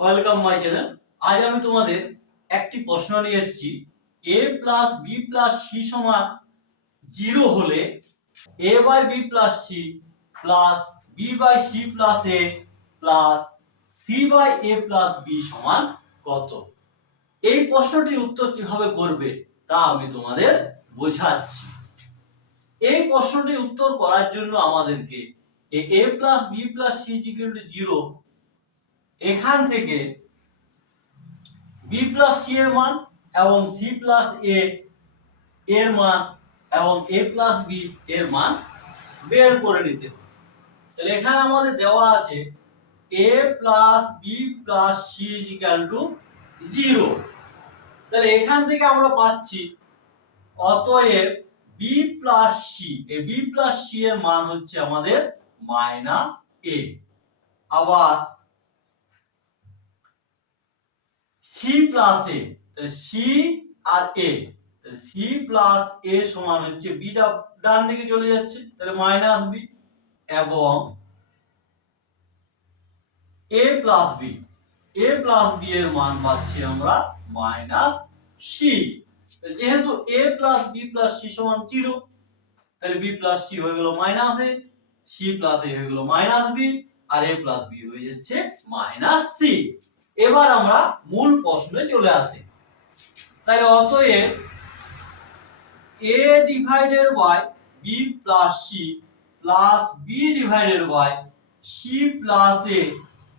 Welcome my channel. আজ আমি তোমাদের একটি প্রশ্ন নিয়ে এসেছি। a plus B plus C সমান 0 হলে a by B plus C plus B by C plus A plus C by A plus B সমান কত? এই প্রশ্নটির উত্তর কিভাবে করবে তা আমি তোমাদের বোঝাচ্ছি। এই প্রশ্নটির উত্তর করার জন্য আমাদেরকে a plus B plus C equal to 0 এখান থেকে বি প্লাস সি এর মান এবং সি প্লাস এ এর মান এবং এ প্লাস বি এর মান বের করে নিতে হবে। তাহলে এখানে আমাদের দেওয়া আছে A plus B plus C equal to 0। তাহলে এখান থেকে আমরা পাচ্ছি অতএব বি প্লাস সি, এই বি প্লাস সি এর মান হচ্ছে আমাদের মাইনাস এ। আবার সি প্লাস এ, সি আর এ, সি প্লাস এ সমান হচ্ছে বিটা ডান দিকে চলে যাচ্ছে, তাহলে মাইনাস বি, এবং এ প্লাস বি, এ প্লাস বি এর মান পাচ্ছি আমরা মাইনাস সি। যেহেতু এ প্লাস বি প্লাস সি সমান 0, তাহলে বি প্লাস সি হয়ে গেল মাইনাস এ, সি প্লাস এ হয়ে গেল মাইনাস বি, আর এ প্লাস বি হয়ে যাচ্ছে মাইনাস সি। এবার আমরা মূল প্রশ্নে চলে আসি। তাই অতএব a divided by b plus c plus b divided by c plus a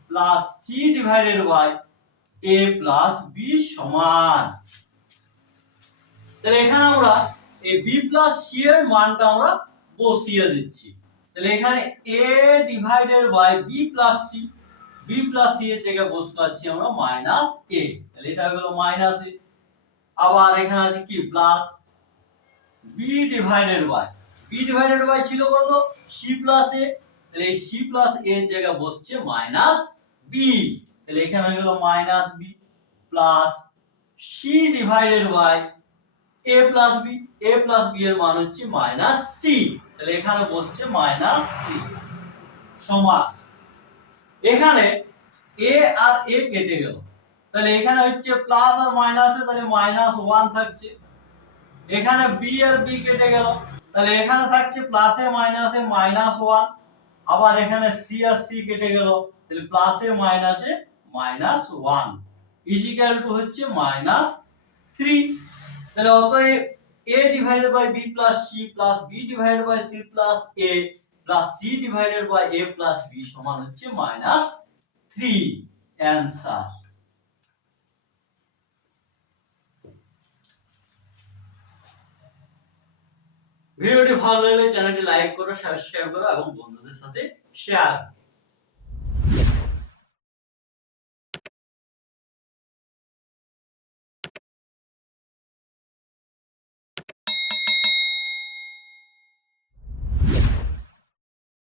plus c divided by a plus b সমান, তাহলে এখানে আমরা এই b plus c এর মানটা আমরা বসিয়ে দিচ্ছি। তাহলে এখানে a divided by b plus c, b plus c এর জায়গায় বসাচ্ছি আমরা মাইনাস a, তাহলে এটা হলো মাইনাস a। আবার এখানে আছে কি প্লাস b divided by ছিল কত c plus a, তাহলে এই c plus a এর জায়গায় বসছে মাইনাস b, তাহলে এখানে হয়ে গেল minus b plus c divided by a plus b, a plus b এর মান হচ্ছে মাইনাস c, তাহলে এখানে বসছে মাইনাস c সমান, এখানে a আর a কেটে গেল, তাহলে এখানে হচ্ছে প্লাস আর মাইনাসে, তাহলে মাইনাস 1 থাকছে। এখানে b আর b কেটে গেল, তাহলে এখানে থাকছে প্লাসে মাইনাসে মাইনাস 1। আবার এখানে c আর c কেটে গেল, তাহলে প্লাসে মাইনাসে মাইনাস 1 ইকুয়াল টু হচ্ছে মাইনাস 3। তাহলে অতএব a divided by b plus c plus b divided by c plus a plus c divided by a plus b সমান হচ্ছে মাইনাস 3। অ্যানসার। ভিডিওটি ভালো লাগলে চ্যানেলটি লাইক করো, সাবস্ক্রাইব করো এবং বন্ধুদের সাথে শেয়ার